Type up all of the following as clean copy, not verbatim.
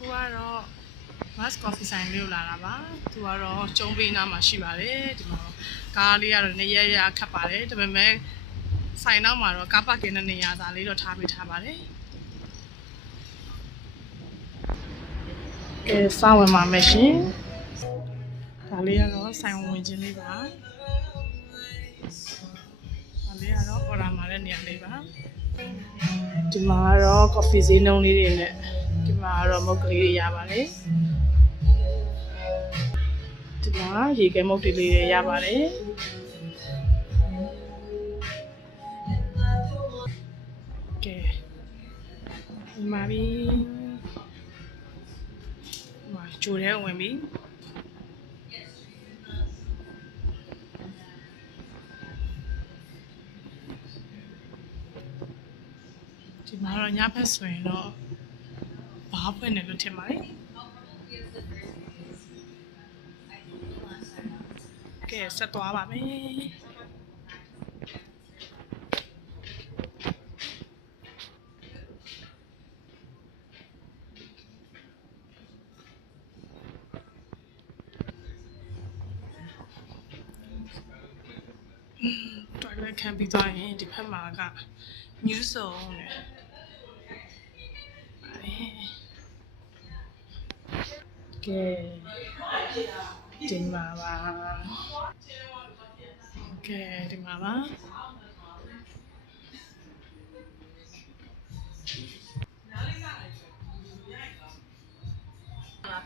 ခုကတော့ Mass Coffee ဆိုင်လေးကိုလာတာပါသူကတော့ကျုံးပေးနားမှာရှိပါတယ်ဒီမှာကားလေးကတော့နေရရခတ်ပါတယ်ဒါပေမဲ့ဆိုင်နောက်မှာတော့ကားပါကင်တဲ့နေရာသားလေးတော့ထားပေးထားပါတယ်ကဲစောင့်ဝင်ပါမယ်ရှင်ဒါလေးကတော့ဆိုင်ဝင်ခြင်းလေးပါဒါလေးကတော့ order မှာတဲ့နေရာလေးပါဒီမှာတော့ coffee ဈေးနှုန်းလေးတွေနဲ့ဒီမှာတော့မုတ်ကလေးတွေရပါတယ်ဒီမှာရေခဲမုတ်တွေလေးတွေရပါတယ်ကဲဒီမှာပြီးမှာဂျိုထဲဝင်ပြီဒီမှာတော့ညဘက်ဆိုရင်တော့ဘာဖွင့်နေလို့ထင်ပါတယ်ကဲဆက်သွားပါမယ်တော်လည်းခံပြီးသွားရင်ဒီဖက်မှာကမြူးစုံနဲ့ကဲဒီမှာပါကဲဒီမှာပါ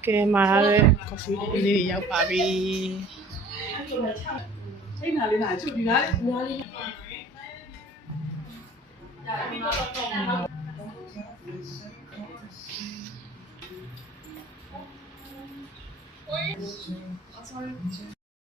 ကဲမှာလည်း coffee လေးရောက်ပါပြီစိတ်နာလေးနာချုပ်ဒီနားလေးနားလေး